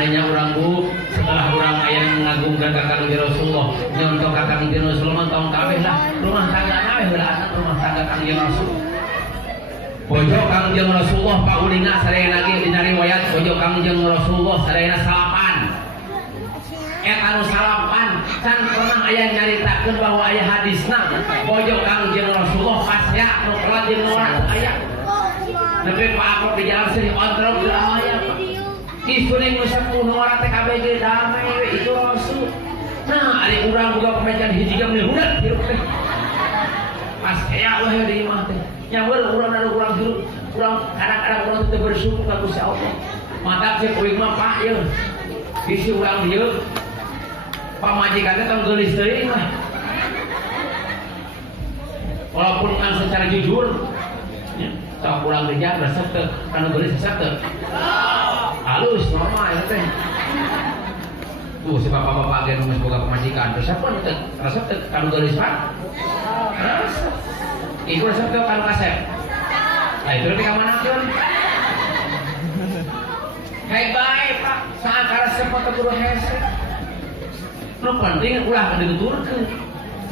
anehnya orang bu setelah orang ayah mengagungkan kakak Nabi Rasulullah nyontok kakak Nabi Rasulullah tong kabeh lah rumah tangga kabeh lah rumah tangga Kangjeng Rasul pojok Kangjeng Rasulullah paulina sadayana lagi dina riwayat pojok Kangjeng Rasulullah sadayana salapan anu salapan can pernah ayah nyaritakeun bahwa ayah hadisna pojok Kangjeng Rasulullah pas ya nu kelat jeung nu ora aya nepi Pak Akop di jalan sering ontrok di ayah isuning nu 10 orang TKBG damai we itu Rasul. Nah, ari urang boga pemajikan hiji jam leuh budak hirup teh. Pas aya we di imah teh. Nya urang ada urang hirup, urang kadang-kadang urang teu bersyukur ka Gusti Allah. Mantap cek uing mah Pak ieu. Isi urang dieu pamajikan teh tong geulis teuing mah. Walaupun kan secara jujur tak pulang kerja resep teh kana geulis resep teh halus normal ya teh si bapak-bapak gen geus boga pamajikan resep pun teh resep teh kana geulis Pak resep ieu resep teh kana kasep nah itu lebih ka manakeun baik Pak saat resep teh kudu hese nu penting ulah dituturkeun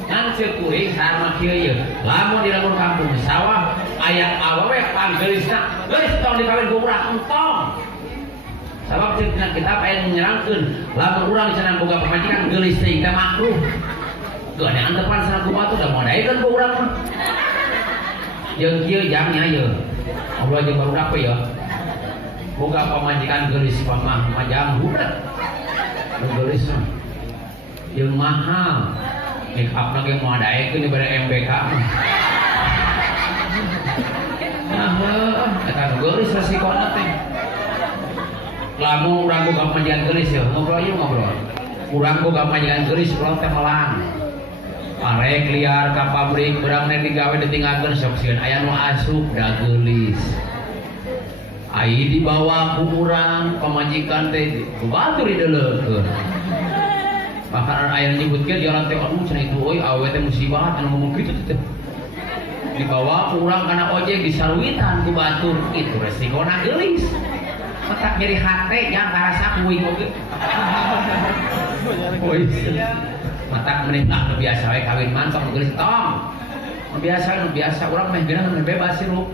ngan ceu kuring sareng kieu ieu lamun di lamun kampung sawah aya awewe panggeulisna geus tong dikawin ku urang entong sabab ceu dina kitab aya nyerangkeun lamun urang cenah boga pamajikan geulis teh teh makruh teu ada antepan sareng ku batu da modaekeun ku urang mah jeung kieu jamnya ieu Allah jeung barudak we ya boga pamajikan geulis pamah majang budak nu geulis mah jeung mahal make up lagi mau ada itu nih pada MBK nah kata gelis resiko nanti lamu urang boga pamajikan gelis ya ngobrol yuk ngobrol urang boga pamajikan gelis urang teh melang arek liar ka pabrik urang nek digawe ditinggalkeun sok sieun aya nu asup da gelis ai dibawa ku urang pamajikan teh batur dideuleukeun bahkan ayah nyebutkan jalan teh aduh cenah itu euy awewe teh musibah anu ngomong kitu teh dibawa urang kana ojek disaruitan ku batur itu resikona geulis matak nyeri hate yang karasa kuing oge matak meneh lah biasa we kawin mantap geulis tong biasa urang meh beunang bebas sih lu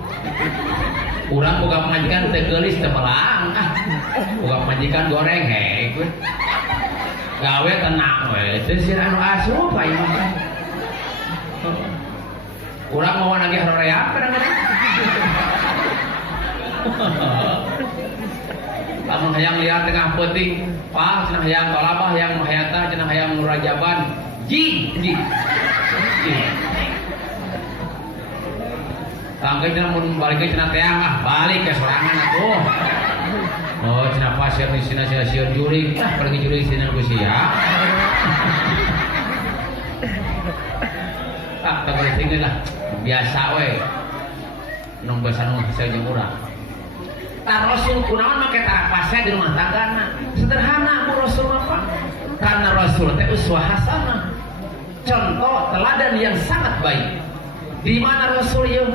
urang boga pamajikan teh geulis teh melang boga pamajikan goreng he gawe tenang we teu sieun anu asup aya mah urang mau nagih hoream kadang-kadang lamun hayang liar tengah peuting Pak cenah hayang balabah hayang mahayata cenah hayang nurajaban ji tangke cenah mun balik ke cenah teang balik ke sorangan atuh oh cenah pasir di sini sieun jurig pergi jurig sini ku sia tak tinggal lah biasa we nong basa nong bisa jeung urang ta Rasul kunaon make tarak pasir di rumah tanggana sederhana ku Rasul apa karena Rasul teh uswah hasanah contoh teladan yang sangat baik di mana Rasul ieu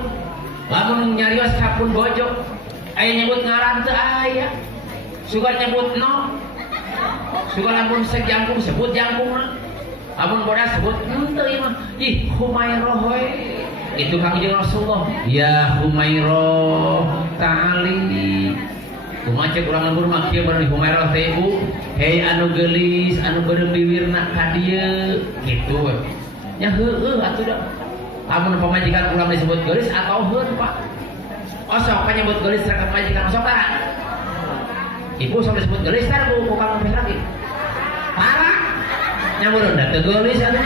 lamun nyarios kapun bojo aya nyebut ngaran teu aya suka nyebut no suka lamun sejangkung sebut jangkungna lamun bodas sebut henteu ieu mah ih Humairah we itu Kangjeng Rasulullah ya Humairah ta'ali kumaha cek urang lembur mah kieu bari Humairah teh ibu hei anu geulis anu beureum biwirna ka dieu kitu we nya heueuh atuh da lamun pamajikan urang disebut geulis atau heun Pak osok nyebut geulis sareng pamajikan osok tah ibu sampai disebut gelis kan bu kang ngomong lagi parah nyamur udah tegelis atuh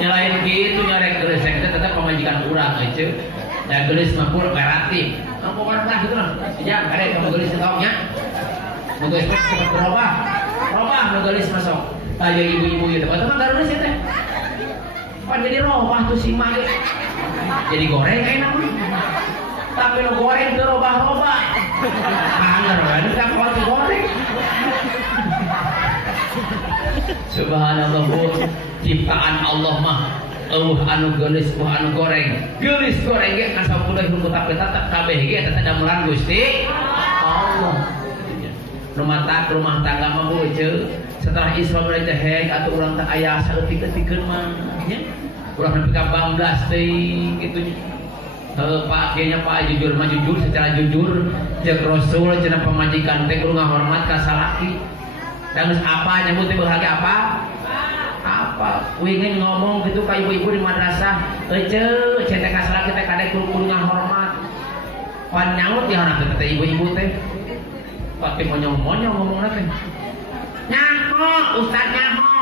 nyalain gitu nyarek gelis itu tetap pemajikan urang aja dan gelis mah pur operatif pokoknya lah gitu lah jangan ada kamu gelis setoknya mau gelis cepat berubah mau gelis masuk tanya ibu-ibu gitu teman gak gelis itu pan jadi robah tuh si mak jadi goreng kayak namanya tapi lo goreng tuh robah-robah bener kan kan kalau goreng subhanallah bu ciptaan Allah mah anu geulis anu goreng ge asa kudu tapi tetep kabeh ge tetep damelan Gusti Allah. Rumah tangga mah beuceul. Setelah Islam mulai teh atuh urang teh aya saeutik-eutikeun mah nya. Urang nepi ka banggas teh kitu nya. Pak kayaknya Pak jujur mah jujur secara jujur jeung Rasul cenah pamajikan teh kudu ngahormat ka salaki. Dan apa nyebut teh bahagia apa wingin ngomong gitu ka ibu-ibu di madrasah ece cetek ka salaki teh kadek kudu ngahormat. Pan nyaut di hareup teh ibu-ibu teh. Pakai monyong-monyong ngomongna teh. Nyaho, Ustaz nyaho.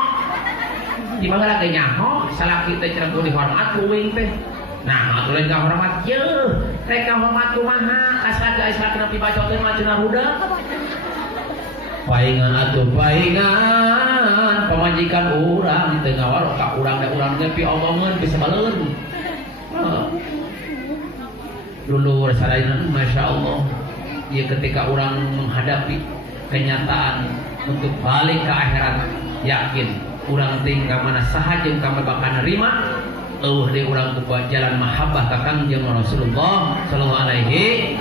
Di mana lagi nyaho, salaki teh cenah kudu dihormat kuing teh. Nah, atuh lain kahormat yeuh, rek kahormat kumaha? Aslak nepi bacokeun mah cenah budak. Paingan atuh paingan, pamajikan urang teu ngawaro ka urang da urang nepi omongeun geus baleun. Dulu sadayana masyaallah, ieu ketika urang menghadapi kenyataan untuk balik ke akhirat, yakin urang teh ka mana saha jeung ka bakal nerima. Di urang ku jalan mahabbah ka Kangjeng Rasulullah sallallahu alaihi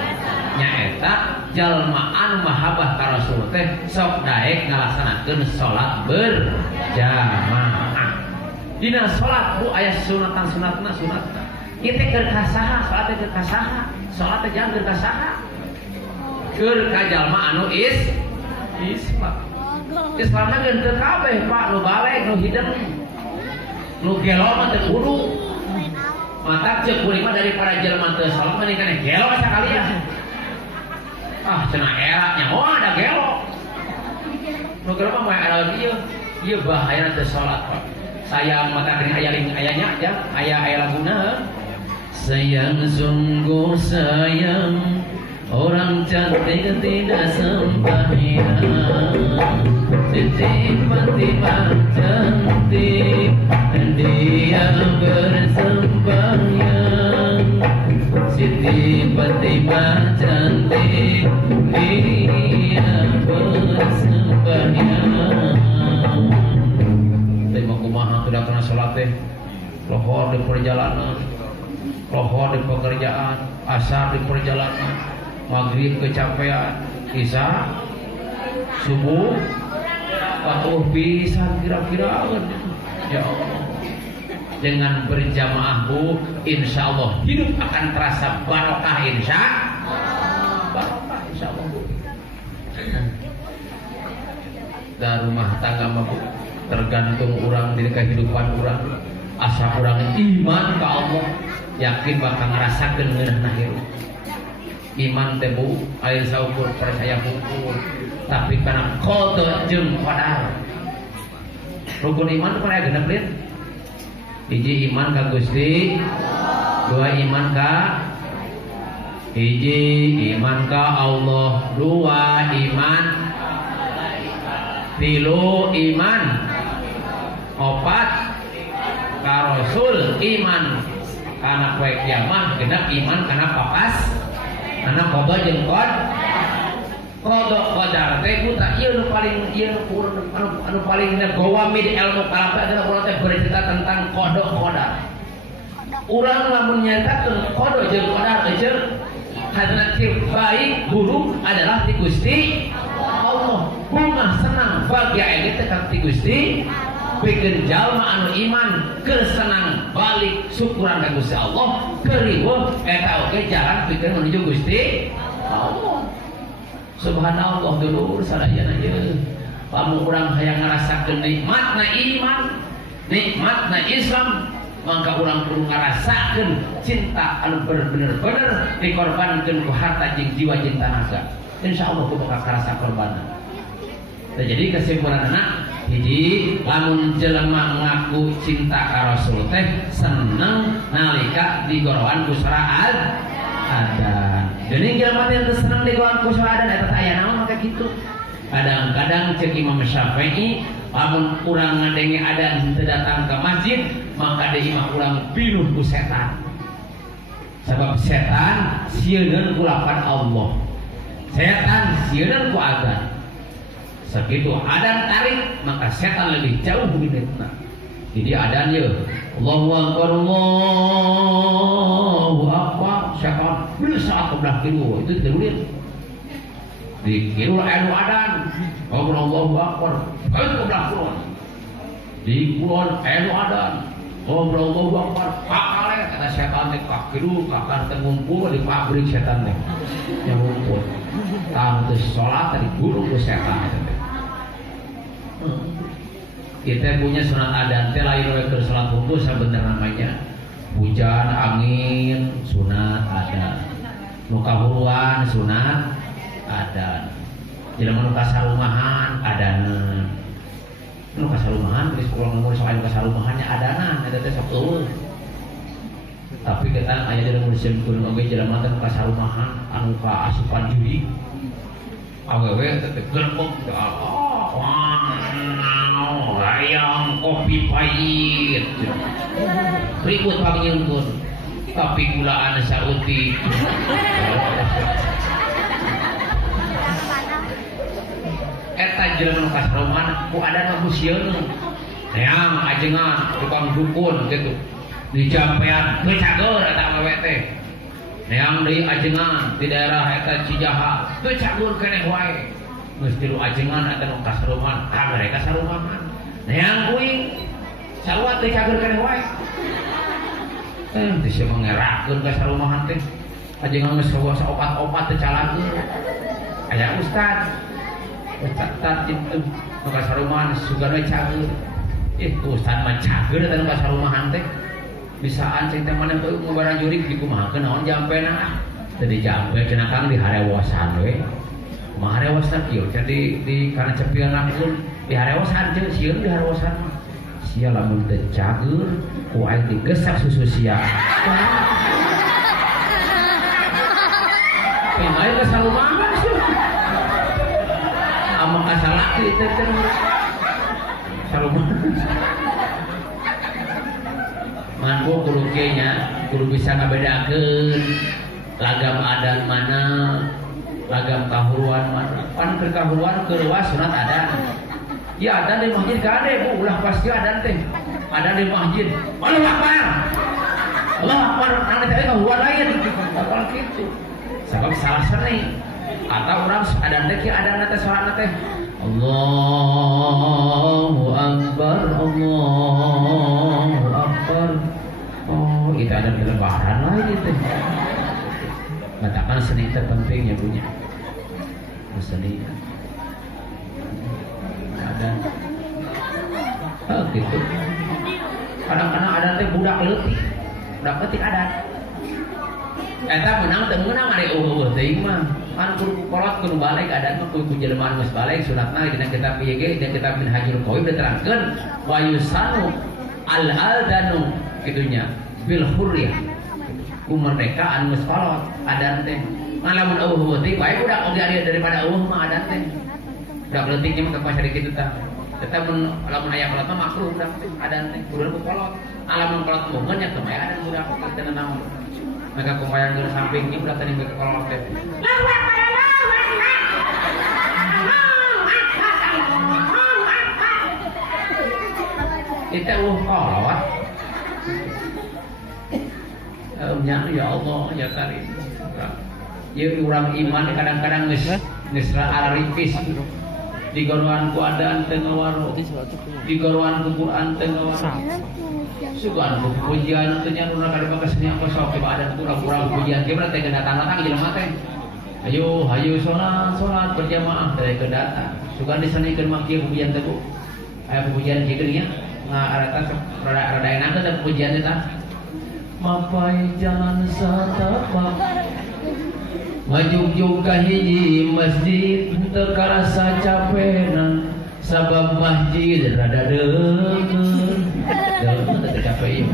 nyaeta jalma anu mahabbah ka Rasul teh sok daek ngalaksanakeun salat berjamaah. Dina salat bu aya sunatna sunatna. Ieu teh keur ka saha? Salat teh keur ka saha? Salat teh jangan keur ka saha? Keur ka jalma anu Islam. Islamna geus teu kabeh Pak, nu balek nu hideung. Nu gelo mah teu kudu. Mata ceuk kuring mah daripada jelema teu salat mah kana gelo sakalian. Cenah era nya moal ada gelo. Nu gelo mah moal ada ieu bahayana teu salat Pak. Sayang mata geuning ayanya aja, aya laguna. Sayang sungguh sayang orang cantik tidak sembahyang. Siti Fatimah cantik dia bersembahyang. Siti Fatimah cantik dia bersembahyang. Terima kumaha tidak pernah sholat teh lohor di perjalanan, lohor di pekerjaan, asar di perjalanan, maghrib kecapean, isya subuh patuh pisan kira-kira ya Allah. Dengan berjamaah bu, insya Allah hidup akan terasa barokah insya Allah bu. Dan rumah tangga mah bu tergantung orang di kehidupan orang. Asa orang iman ke Allah, yakin bakal ngerasakeun ngeunahna hirup. Iman teh bu aya saukur percaya hukum, tapi karena qada jeung qadar. Rukun iman teh aya genep liat. Hiji iman ka Gusti, dua iman ka hiji iman ka Allah, dua iman, tilu iman, opat ka Rasul, iman kana poe kiamat, genep iman kana papas, kana qada jeung qada qadar teh buta ieu nu paling anu paling gawami di ilmu kalam adalah urang teh bercerita tentang qada qadar. Urang lamun nyatakeun qada jeung qadar teh alternatif baik buruk adalah ti Gusti Allah. Bunga senang bahagia eta ka ti Gusti. Bikin jalma anu iman kesenang balik syukuran ka Gusti Allah, keriweuh eta oge jalan pikeun menuju Gusti Allah. Subhanallah dulur sadayana ieu. Lamun urang hayang ngarasakeun nikmatna iman, nikmatna Islam, maka urang kudu ngarasakeun cinta anu bener-bener dikorbankeun ku harta jeung jiwa jeung tenaga. Insyaallah kudu karasa korbanan. Jadi kesimpulanna hiji lamun jelema ngaku cinta ka Rasul teh seneng nalika digorowan ku surah Al-Adan. Jadi jelema teh seneng digorowan ku surah Al-Adan eta aya naon maka kitu. Kadang-kadang cek Imam Syafi'i lamun urang ngadenge adzan teu datang ke masjid maka deui mah urang pinuh ku setan. Sebab setan sieun ku lapan Allah. Setan sieun ku adzan. Segitu adzan tarik maka setan lebih jauh minatna. Jadi adzan ye Allahu akbar Allahu akbar setan bisa aku belah kieu itu ditulis. dikirul anu adan Allahu akbar kalau belakon di kulon anu adan Allahu akbar pakale kata setan teh kakiru kakar teh ngumpul di pabrik setan teh yang ngumpul tahu salat tadi guru ke setan kita punya sunat adan teh lain we salat wudu sabener namanya hujan angin sunat adan nu kahuruan sunat adan jelema nu kasarumahan adanan nu kasarumahan geus kurang nomor soal kasarumahannya adanan eta teh sok eueuh tapi kita aya di musim kudu oge jelema teh kasarumahan anu kaasupan judi awewe teh gerbek teh ayam kopi pahit ribut pangyeungkeun tapi gulaan sautik eta jelema nu kasarumahan ku ada nu sieun neang ajengan tukang dukun gitu di jampean teu cager eta awewe teh neang deui ajengan di daerah eta Cijaha teu cager keneh wae geus tilu ajengan eta nu kasarumahan ka mereka sarumahan neang kuing sarua teu cager keneh wae teu sia mangerakeun ka sarumahan teh ajengan geus sawas opat-opat teu calakeun aya ustad catat itu maka sarumahan sugana cager ustad mah cager eta nu kasarumahan teh bisaan cing teh maneh teu ngobara jurig dikumahakeun naon jampena teu dijampe cenah kang di harewasan we mah harewasan kieu jadi di kana cepieunna pun di harewasan jeung sieun di harewasan mah sia lamun teu cager ku aing digesak susu sia pemain kasarumahan amang kasalaki teh sarumahan mangko kudu kieu nya kudu bisa ngabedakeun lagam adat mana lagam kahuruan mana pan keur kahuruan keur luas sunat adat ya adat di masjid kade bu ulah pasti adat teh adat di masjid Allahu akbar Allahu akbar anu teh kahuruan lain bakal kitu sabab salah seni atau orang adat teh kieu adat teh salat teh Allahu akbar Allahu akbar oh itu ada di lebaran lagi teh katakan seni terpenting ya punya seni ada gitu kadang-kadang ada teh budak leutik adat eta menang teu meunang ari eueuh teuing mah kan kudu kolot kudu balik adat mah kudu jelema geus balik sunatna dina kitab ieu ge dina kitab Minhajul Qawi diterangkeun wa yusanu al-aldanu kitunya bil hurriyah ku merdeka anu geus kolot adat teh lamun eueuh teh bae budak oge ari daripada eueuh mah adat teh budak leutiknya mah kapasa di kitu tah tetep lamun aya kolot mah makruh budak teh adat teh kudu kolot lamun kolot mungkin nya teu aya adat budak teh naon maka kumayan ke sampingnya udah tadi ke kolot teh kita kolot ya Allah ya Karim ya orang iman kadang-kadang geus araripis di goruan ku adaan teu ngawaro di goruan ku Quran teu ngawaro sugan pujian teh nya urang kada bakasnya apa sok ibadah tu urang pujian ge berarti kedatang-datang jelema teh hayu salat berjamaah teh kedatang sugan disanikeun mah kieu pujian teh bu aya pujian kieu nya ngarata rada enak teh pujian teh tah mapai jalan satapak majugjug ka hiji masjid teu karasa capena sabab masjid rada deukeut capek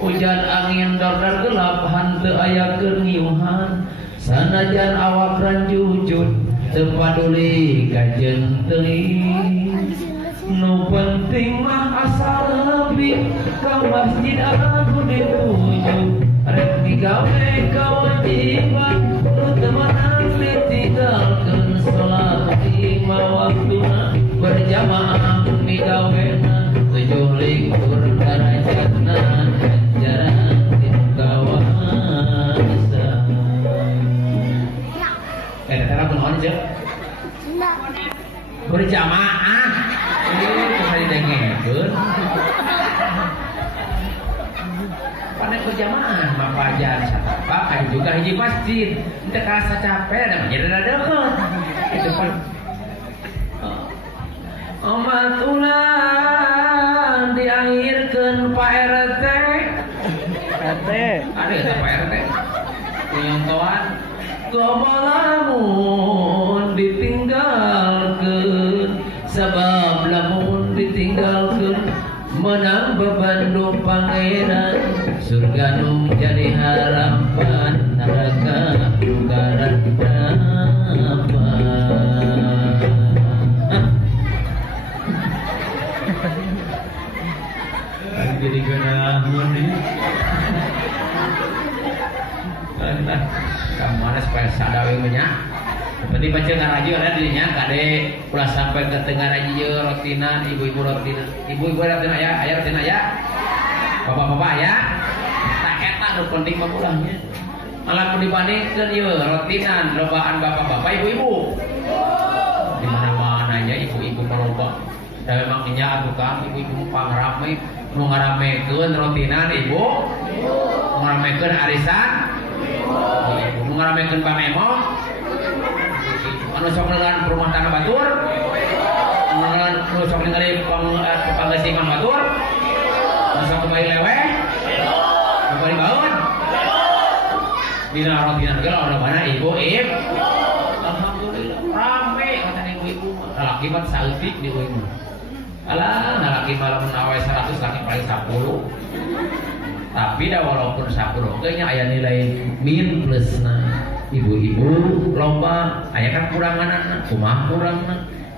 hujan angin dar gelap hanteu aya keur ngiuhan sanajan awak ranjujut teu paduli kajeun teuing nu penting mah asal lebih ka masjid anu dituju rek digawe kewajiban nu teu meunang ditinggalkeun salat lima waktuna berjamaah migawena 7 likur darajatna jaran di kawasan naon je berjamaah terus didengekeun pada berjamaah mapajan satapa kan juga hiji masjid teu karasa capek da jadi rada deukeut itu kan amatulan diakhirkeun Pak RT ada ya Pak RT punyontoan lamun ditinggalkeun sebab lamun ditinggalkeun menang beban nu pangeran surga nu jadi harapan neraka juga jadi genah mun nah kamana supaya sadawe nya seperti baca ngaraji ada dirinya kade ulah sampai ke tengah raji rotinan ibu-ibu rotinan aya rotinan ya bapak-bapak ya tak eta nu penting mah ulahnya malah kun dibandingkeun ieu rotinan lobaan bapak-bapak ibu-ibu di mana-mana nya ibu-ibu meloba da memang nya tukang ibu-ibu pangrame nu ngaramekeun rotinan ibu ngaramekeun arisan ibu ngaramekeun pamemo anu sok ngeuleun rumah tangga batur anu sok ningali panggeusi Mang batur anu sok kembali leweh kembali baun dina rotinan geus ora mana ibu alhamdulillah rame katanya ibu-ibu lalaki mah saeutik di ibu alah lalaki mah lamun awe 100 laki paling 10 tapi dah walaupun 10 oge nya aya nilai min plusna ibu-ibu lomba aya kan kuranganna kumaha kurangna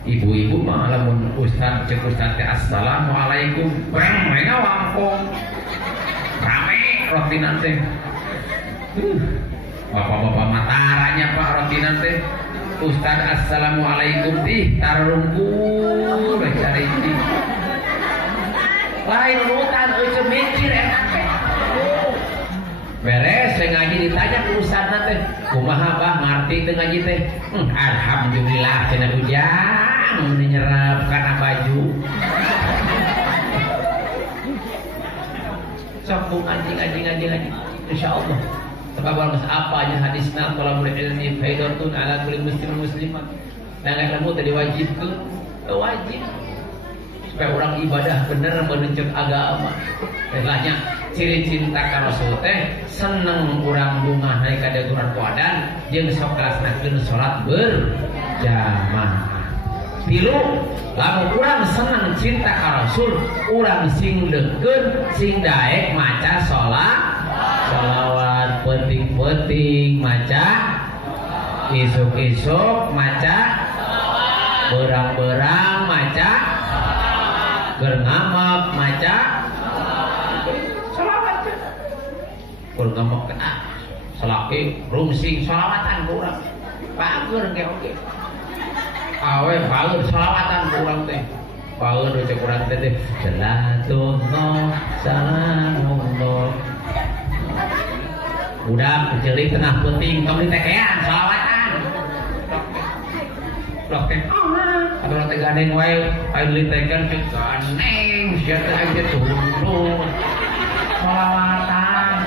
ibu-ibu mah lamun ustaz cek ustaz teh assalamualaikum bang mereka wangkong rame rotinan teh bapak-bapak mataranya Pak rotinan teh ustaz assalamualaikum tih tarungkul cari ini lain urutan eueuh mikir eta teh beres teh ngaji ditanya ke ustazna teh kumaha Bah ngarti teh ngaji teh alhamdulillah cenah ujang mun nyerap kana baju sok ngaji insyaallah terkabul mas apanya hadisna talabul ilmi faidatun ala kulli muslimat dan ilmu tadi wajib supaya orang ibadah bener menuntut agama lainnya ciri cinta ka Rasul teh seneng urang bunga naik ka daturan kuadan jeung sok laksanakeun salat berjamaah tilu lamun urang seneng cinta ka Rasul urang sing deukeun sing daek maca sholawat penting-penting maca isuk-isuk maca berang-berang maca gerngamak maca sholawat gerngamak salaki rumsing sholawatan kurang bager ge oge awe bager sholawatan kurang teh bager we kurang teh salatullah salamullah udah keceli tengah penting kamu ditekean sholawatan blok teh kalau teh gandeng wae ayo ditekean cek gandeng sia teh aja tunduk sholawatan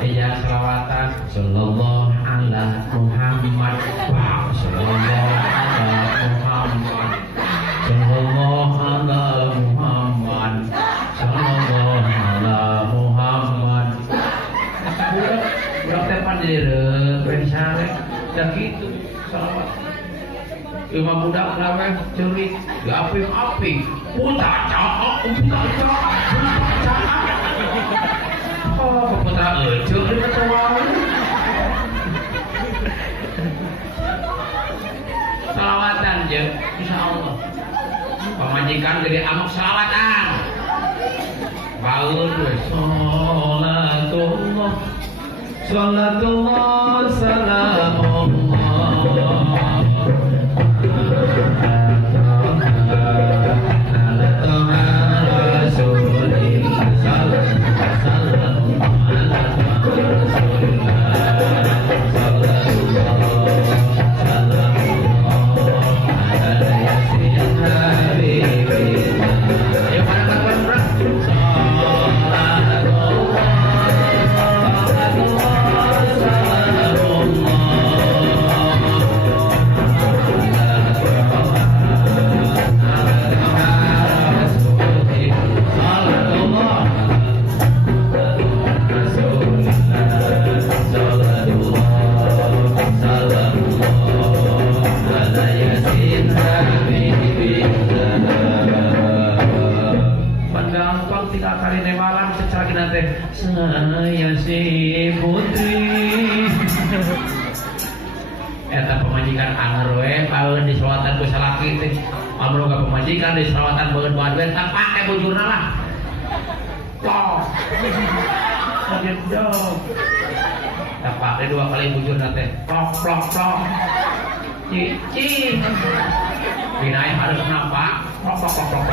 iya sholawatan sallallahu ala Muhammad wa sallallahu ala Muhammad sallallahu ala Muhammad sallallahu ala Muhammad budak tepan direup bersare dan gitu salawat imam budak lawe ceurik aping-aping putra oh putra euceuk di ketua salawatan jeung insyaallah pamajikan gede amuk salawatan baul we salatullah salatullah salamullah ala teh saya si putri. Eta pemajikan anger we paeun di selawatan ku salaki teh. Amun boga pemajikan di selawatan beun bae tak pake bujurna lah. Toh. Gitu. Tak pake 2 kali bujurna teh. Plok. Cici. Binai harus napa? Plok.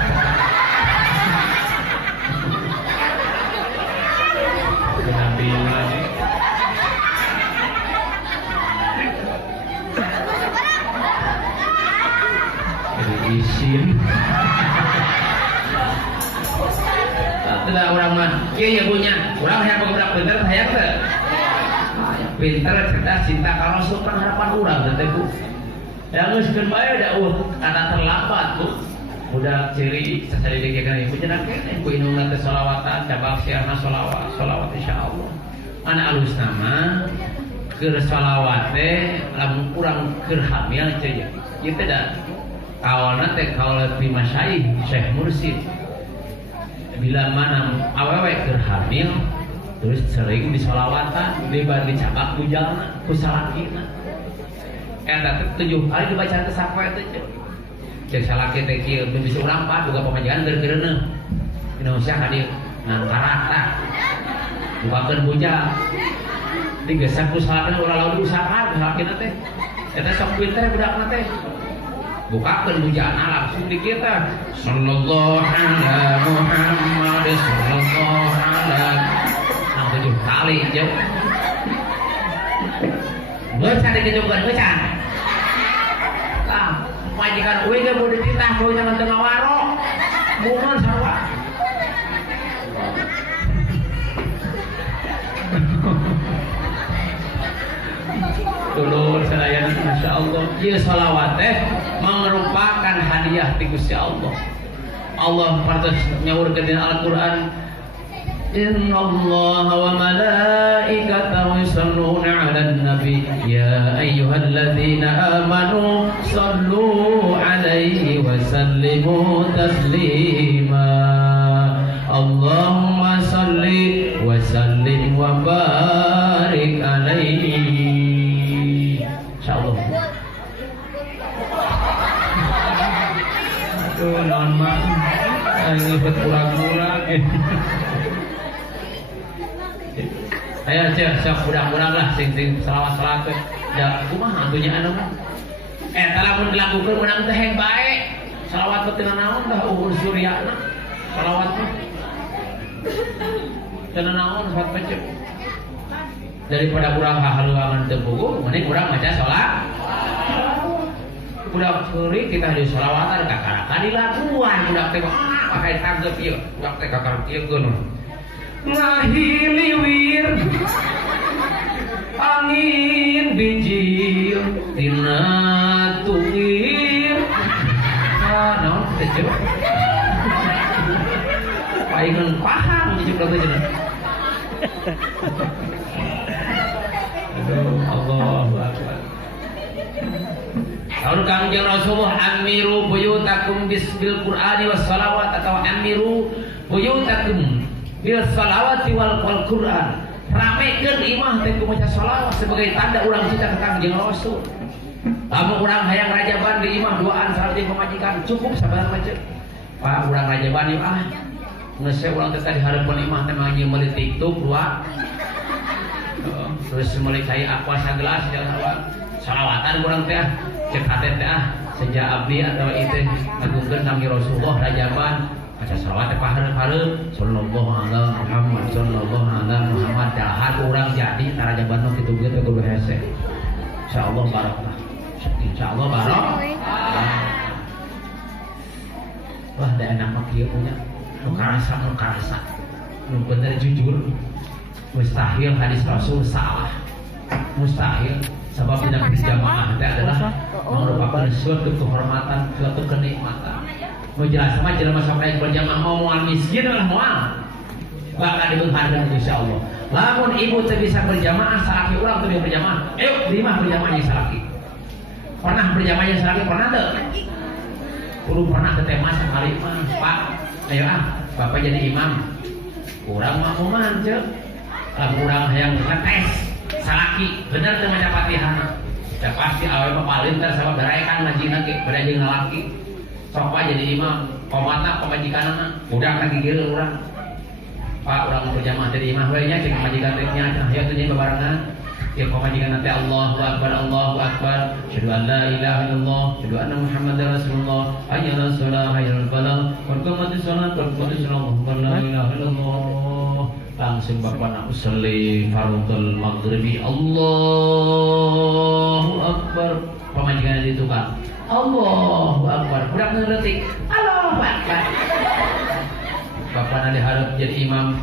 Bilang izin tidak orang mah iya punya orang yang beberapa pintar saya tuh pintar cerdas cinta kalau suka harapan orang nanti bu yang ngeskeun bae da kata terlambat bu udah ciri sesali dikekan ibu cenah kene ku indungna teh shalawatan cabang siarna shalawat insyaallah ana alus nama keur shalawat teh lamun urang keur hamil ceuk ieu teh da kaulna teh kaul ti masyayikh Syekh Mursyid bila mana awewe keur hamil terus sering disolawatan dibanding cabak bujalna ku salakina eta teh 7 kali dibaca teh sapoe teh cek salaki teh kieu bisa urang pak boga pamajikan keur-keureuneuh dina usia hadieu ngangkarata bukakeun bujal digesak ku salakina ulah lawan usahaan salakina teh eta sok pinter budakna teh bukakeun bujana langsung di kita sallallahu ala Muhammad sallallahu ala nang 7 kali jeung becan dikidukeun becan tah majikan euy ge budi titah euy jangan tengah waro mumun sarua dulur sadayana masyaallah ieu shalawat teh merupakan hadiah ti Gusti Allah. Allah pantes nyaurkeun dina Al-Qur'an innallaha wa malaikatahu yusholluna 'alan nabi ya ayyuhalladzina amanu shallu 'alaihi wa sallimu taslima Allahumma shalli wa sallim wa barik 'alaihi insyaallah. Aduh naon mah ngibet kurang-kurang aya cek sok budak-budak lah sing selawat-selawat teh da kumaha atunya anu mah eta lamun dilakukeun menang teh heng bae selawat teh teu naon dah uhur suryana selawat mah teu naon salat pecek daripada urang hahaluangan teu puguh mending urang maca salat budak seurik kita di selawatan kakarakan di laguan budak teh pakai tanggep ieu budak teh kakarakan ieu geuneuh ngahiliwir angin bijil dina tungir naon teh ceuk paingeun paham ceuk teh cenah aduh Allahu akbar. Kalau kangjeng Rasulullah amiru buyutakum bil Qur'ani was salawat atau amiru buyutakum bil salawati wal Qur'an. Ramekeun imah teh ku maca salawat sebagai tanda urang cinta ka kangjeng Rasul. Lamun urang hayang rajaban di imah duaan sareng pamajikan cukup sabarang maca. Pak urang rajaban ieu geus urang teh tadi hareupeun imah teh mah meuli TikTok dua. Terus meuli cai aqua sagelas jangan salawatan urang teh cek hati teh sejak abdi atau itu ngagungkeun nami Rasulullah rajaban maca salawat teh pahareup-hareup sallallahu alaihi Muhammad sallallahu alaihi Muhammad dahar urang jadi rajaban nu kitu ge teh kudu hese insyaallah barokah insyaallah barokah wah da enak mah kieu punya nu karasa nu bener jujur mustahil hadis Rasul salah mustahil sebab tidak berjamaah itu adalah merupakan suatu kehormatan, suatu kenikmatan. Mau jelas sama jelema sampai berjamaah mau mual miskin adalah mual. Bahkan dibeungharkeun insya Allah. Lamun ibu teu bisa berjamaah salaki urang teu bisa berjamaah. Ayo di imah berjamaah jeung salaki. Pernah berjamaah jeung salaki pernah teu? Kudu pernah teh mah sekali mah. Pak, ayo Bapak jadi imam. kurang makmuman cek kurang yang ngetes salaki bener tuh maca Fatihah ya pasti awe mah palinter sama berekan ngajina ke berajing ngalaki sok aja jadi imam komata pemajikanana udah kan gigil urang Pak urang berjamaah jadi imam we nya cek majikan teh nya aya tuh nya babarengan ya pemajikan nanti Allahu akbar syahadu an la ilaha illallah syahadu anna muhammadar rasulullah hayyal shalah hayyal falah qad qamatis shalah qad qamatis shalah la ilaha illallah langsung bapak nak usolli fardhul maghribi Allahu akbar pemajikan itu kan Allahu akbar budak ngerti Allahu akbar bapak nanti harap jadi imam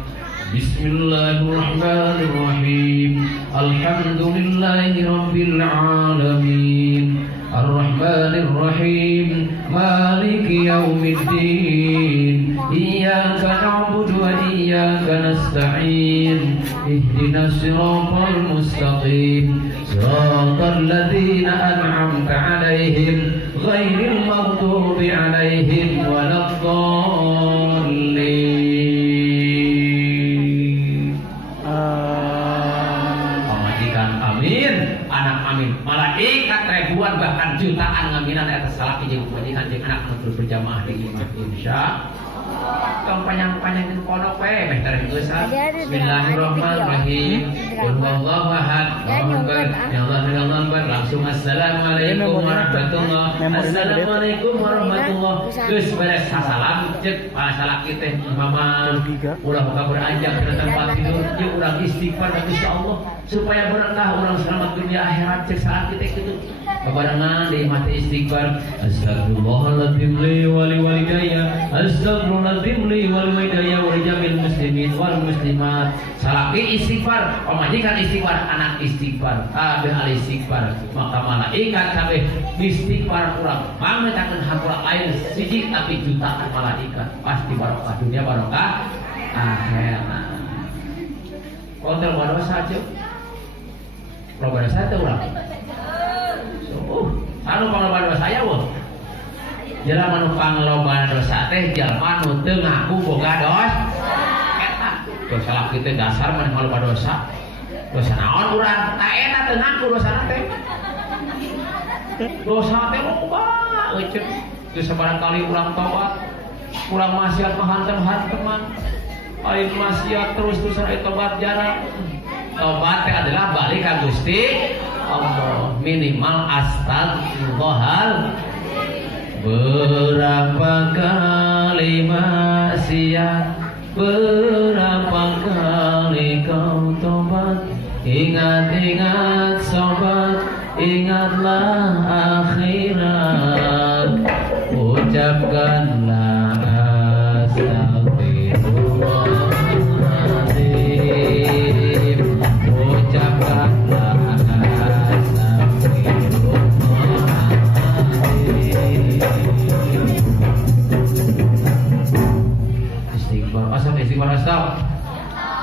Bismillahirrahmanirrahim Alhamdulillahi Rabbil Alamin Ar-Rahmanirrahim Maliki Yawmiddin Iyyaka na'budu wa iyyaka nasta'in Ihdinas siratal mustaqim Siratal ladzina an'amta 'alaihim ghairil maghdubi 'alaihim waladdallin malaikat ribuan bahkan jutaan ngaminan atas salaki jeung majikan jeung anak anu berjamaah di imam insya tong panjang-panjang di pondok we meh teh geus Bismillahirrahmanirrahim qul huwallahu ahad Allahu akbar ya Allah langsung assalamualaikum warahmatullahi assalamualaikum warahmatullahi geus beres salam ceuk salaki teh imaman ulah boga beranjak ke tempat tidur jeung urang istighfar insyaallah supaya berkah orang selamat dunia akhirat cek salaki teh kitu babarengan di mati istighfar astagfirullahaladzim li wa li walidayya astagfirullahaladzim li wa li walidayya wa li jamil muslimin wal muslimat salaki istighfar pamajikan istighfar anak istighfar kabeh ahli istighfar maka malaikat kabeh istighfar urang mangetakeun hampura lain siji tapi jutaan malaikat pasti barokah dunia barokah akhirat kontrol dosa aja loba dosa teh urang anu pangloba dosa ya wah jelema nu pangloba dosa teh jelema nu teu ngaku boga dosa eta dosa laki teh dasar mah pangloba dosa dosa naon urang ta eta teu ngaku dosana teh dosa teh loba euceuk teu sabarangkali urang tobat urang maksiat mah hantem-hanteman aing maksiat terus-terusan aya tobat jarang tobat teh adalah balik ka Gusti Allah minimal astagfirullahal berapa kali maksiat berapa kali kau tobat ingat-ingat sobat ingatlah akhirat ucapkanlah astagfirullahaladzim ucapkanlah istighfar astagfirullah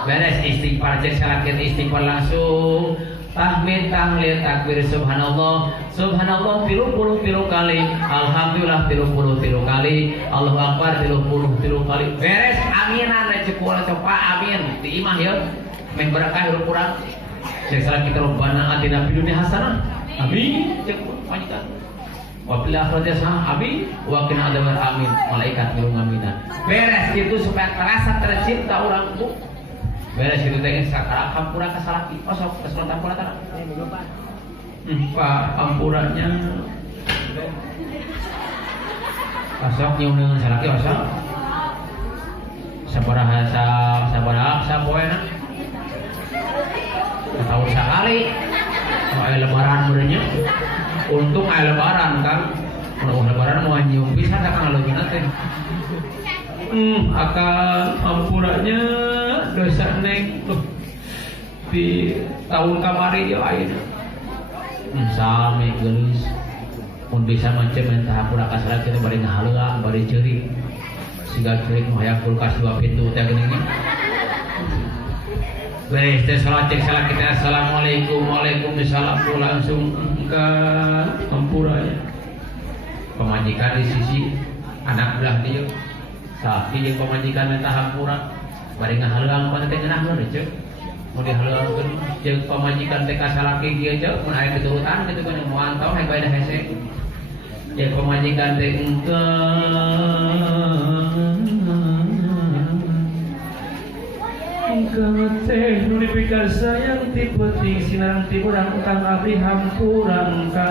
beres istighfar cek salakin istighfar langsung tahmid tahlil takbir subhanallah subhanallah 33 kali alhamdulillah 33 kali Allahu akbar 33 kali beres aminan cek ulah coba amin di imah ya meh berkah hirup urang cek salakin robbana atina fid dunya hasanah amin cek panjang wa fil akhirati hasanah amin wa qina adzaban amin malaikat ngurung aminan beres itu supaya terasa tercipta urang bu beres itu teh sakara hampura ka salaki osok kesel hampura tara Pak ampurannya osok nyeuneun salaki osok sabaraha poena tahun sekali aya lebaran beurnya untung aya lebaran kan kalau lebaran mau nyium pisan da kang leungeun teh akan ampurannya dosa neng di tahun kamari ya ayeuna sami geus mun bisa macam entah hampura ka salat teh bari ngahaluang bari ceurik siga ceurik mah hayang kulkas 2 pintu teh geuning beres teh salat cek salat kita assalamualaikum waalaikumsalam langsung ke ampurannya pemajikan di sisi anak belah dia sapi yang pemajikan minta hampura bari ngahalang pada teh ngeunahkeun ceuk mun dihalalkeun jeung pamajikan teh kasalaki kieu ceuk mun aya diturutan kitu kan moal tong hayang bae hese jeung pamajikan teh engkau teh nu dipikasayang ti peuting sinarang ti urang kang abdi hampurang ka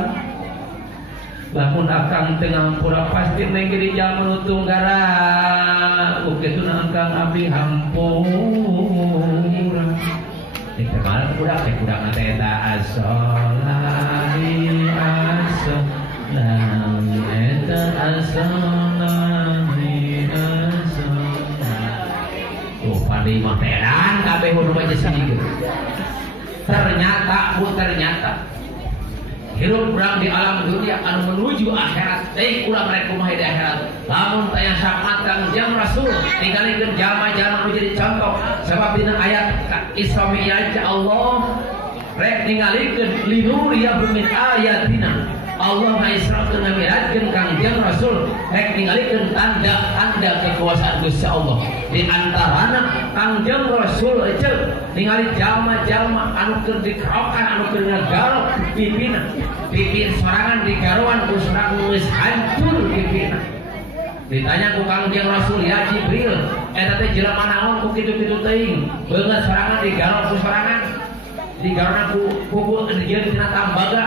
lamun akang teu ngampura pasti neng di jaman tunggara ukituna akang abdi hampura teh kalah budak teh budak teh eta asolani asolani eta asolani asolani tuh padi materan kabeh hulu baca sini ternyata hirup urang di alam dunia anu menuju akhirat teh ulah mereka kumaha di akhirat lamun tayang syafaat kang jam rasul tinggalikeun jalma-jalma nu jadi contoh sebab dina ayat Isra Mi'raj Allah rek tinggalikeun linuriya min ayatina Allah ngaisrakeun ngamiratkeun kang jam rasul rek tinggalikeun tanda-tanda kekuasaan Gusti Allah di antarana kang jam rasul ceuk ningali jalma-jalma anu keur dikerokan anu keur ngagarok pipina pipin sorangan digaroan ku sorangan geus hancur pipina ditanya ku kang jam rasul ya Jibril eta teh jelema naon ku kitu-kitu teuing beungeut sorangan digarok ku sorangan digarona ku jeung tina tambaga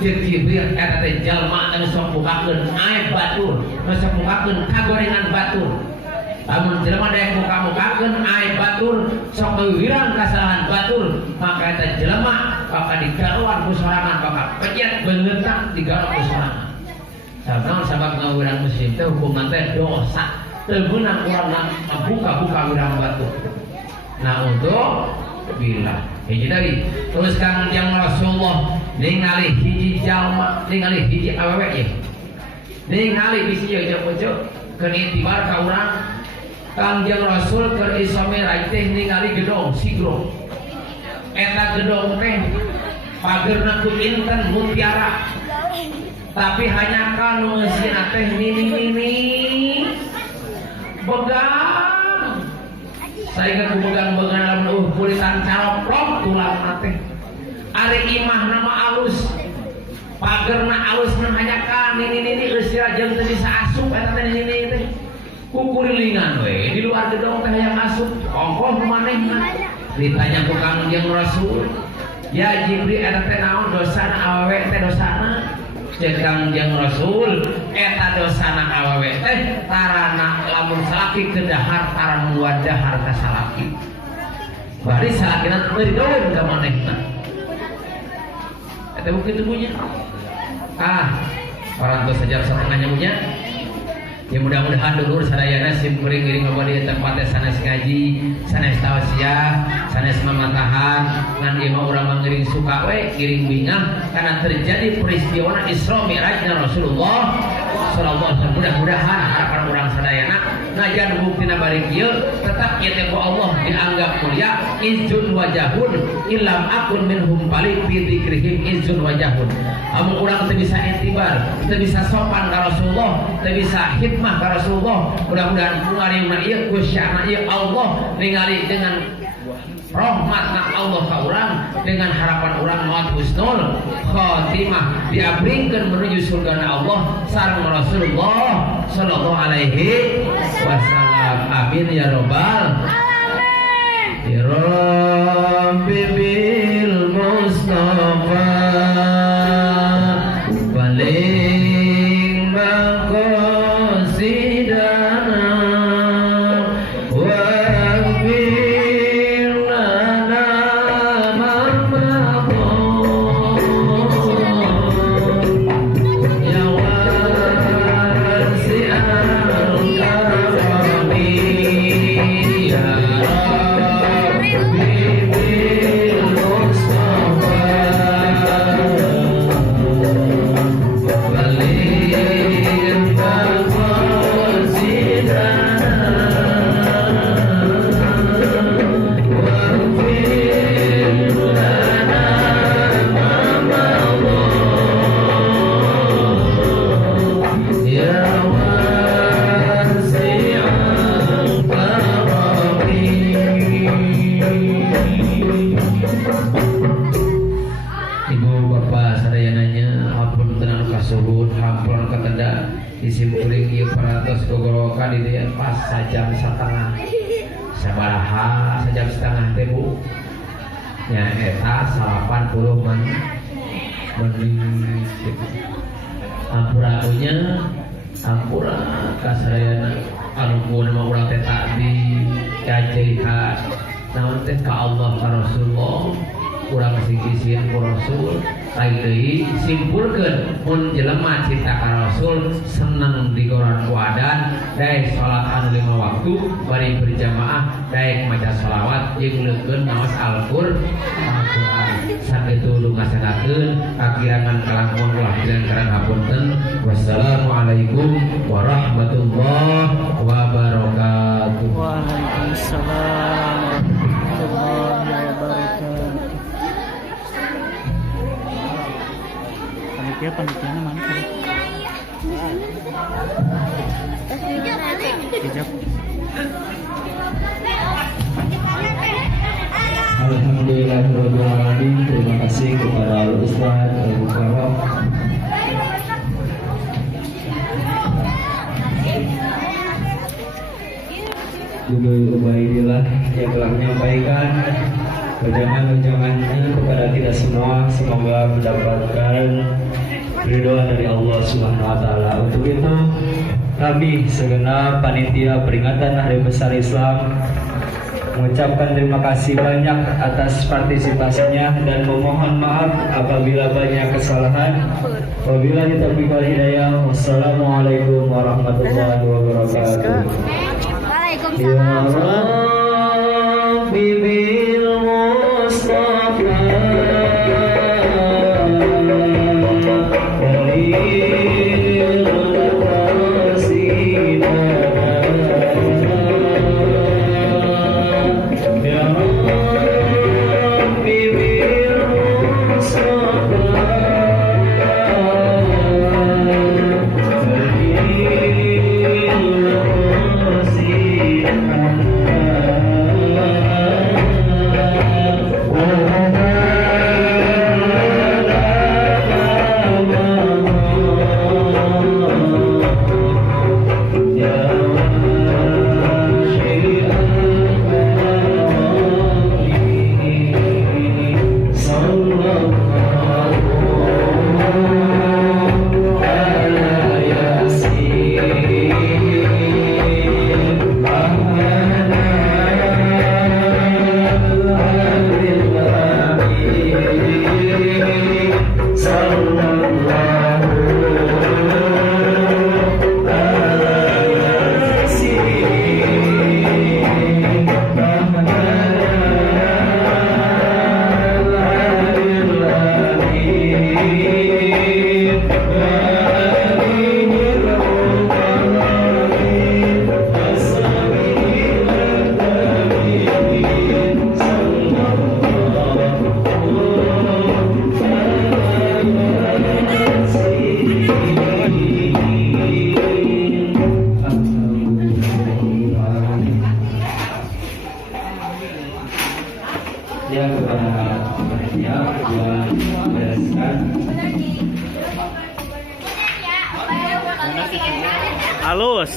Jibril eta teh jalma anu sok bukakeun air batur anu sok bukakeun kagorengan batur lamun jelema daek muka-mukakeun air batur sok ngeuwirang kasalahan batur maka eta jelema bakal digaroan ku sorangan bakal pejat beungeutang digarok ku sorangan sabab ngeuwirang muslim teh hukuman teh dosa teu beunang urang buka-buka wirang batur nah untuk bila hiji deui terus kang jang Rasulullah ningali hiji jalma ningali hiji awewe ye ningali bisi jeung keun itibar ka urang kang jang Rasul keur Isra Mi'raj teh ningali gedong sigro eta gedong teh pagerna ku inten mutiara tapi hanya kanu eusina teh mini begang saengga ku begang-begang kulitan caroplok tulang teh ari imah nama alus pagerna alusna hanya kan ini eusira jeung teu bisa asup eta teh ini teh kukurilingan we di luar gedong teh yang asup ongkoh manehna ditanya ku kang jang Rasul ya Jibril eta teh naon dosana awewe teh dosana jeung kang jang Rasul eta dosana awewe teh tarana lamun salaki ke dahar tarang wadahar ka salaki bari salakina teu digaweun ka manehna eta begitu bunyi orang tua sejarah setengahnya punya ya mudah-mudahan dulur sadayana sim kuring ngiring abadi tempatnya sanes ngaji sanes tausiah sanes mamatahan ngan ieu mah urang ngiring suka we ngiring bingah karena terjadi peristiwa Isra Mi'rajna Rasulullah sallallahu alaihi wasallam mudah-mudahan harapan urang sadayana najan buktina bari kieu tetap ieu teh ku Allah dianggap mulia izun wajahun illam akun minhum balik bi dzikrihim izun wajahun amun urang teu bisa intibar teu bisa sopan ka Rasulullah teu bisa khidmah ka Rasulullah mudah-mudahan ngaringna ieu kusyana ieu Allah ningali dengan rahmatna Allah ka urang dengan harapan urang maut husnul khotimah diabringkeun menuju surgana Allah sareng Rasulullah sallallahu alaihi wasallam amin ya rabbal alamin ya rabbi bil mustafa baling maqasidana Los sadayananya hampun tenan kasuhun hampun ketenda disimpulin ieu parantos gogorokan di dieu pas sajam satengah sabaraha sajam setengah teh Bu nya eta 80 menit ampura kasayana anu mun mah urang teh tak dicaceihan naon teh ka Allah ka Rasulullah urang singkisin ku Rasul lain deui simpulkeun mun jelema cinta ka Rasul seneng digoran ku adan daek salat anu 5 waktu bari berjamaah daek maca shalawat jeung leukeun maos Al-Qur'an sakitu lu ngasanakeun kakirangan kalangkung ulah jeung karang hapunten wassalamualaikum warahmatullahi wabarakatuh. Waalaikumsalam warahmatullahi wabarakatuh. Panitia mana? Hijab. Alhamdulillahirrahmanirrahim. Terima kasih kepada Al-Ustaz Abu Karam. Juga Ubaidillah yang telah menyampaikan wejangan-wejangannya kepada kita semua, semoga mendapatkan ridho dari Allah Subhanahu wa taala. Untuk itu kami segenap panitia peringatan Hari Besar Islam mengucapkan terima kasih banyak atas partisipasinya dan memohon maaf apabila banyak kesalahan. Wabillahi taufiq wal hidayah. Wassalamualaikum warahmatullahi wabarakatuh. Ya Rabbi bil Mustafa Halus.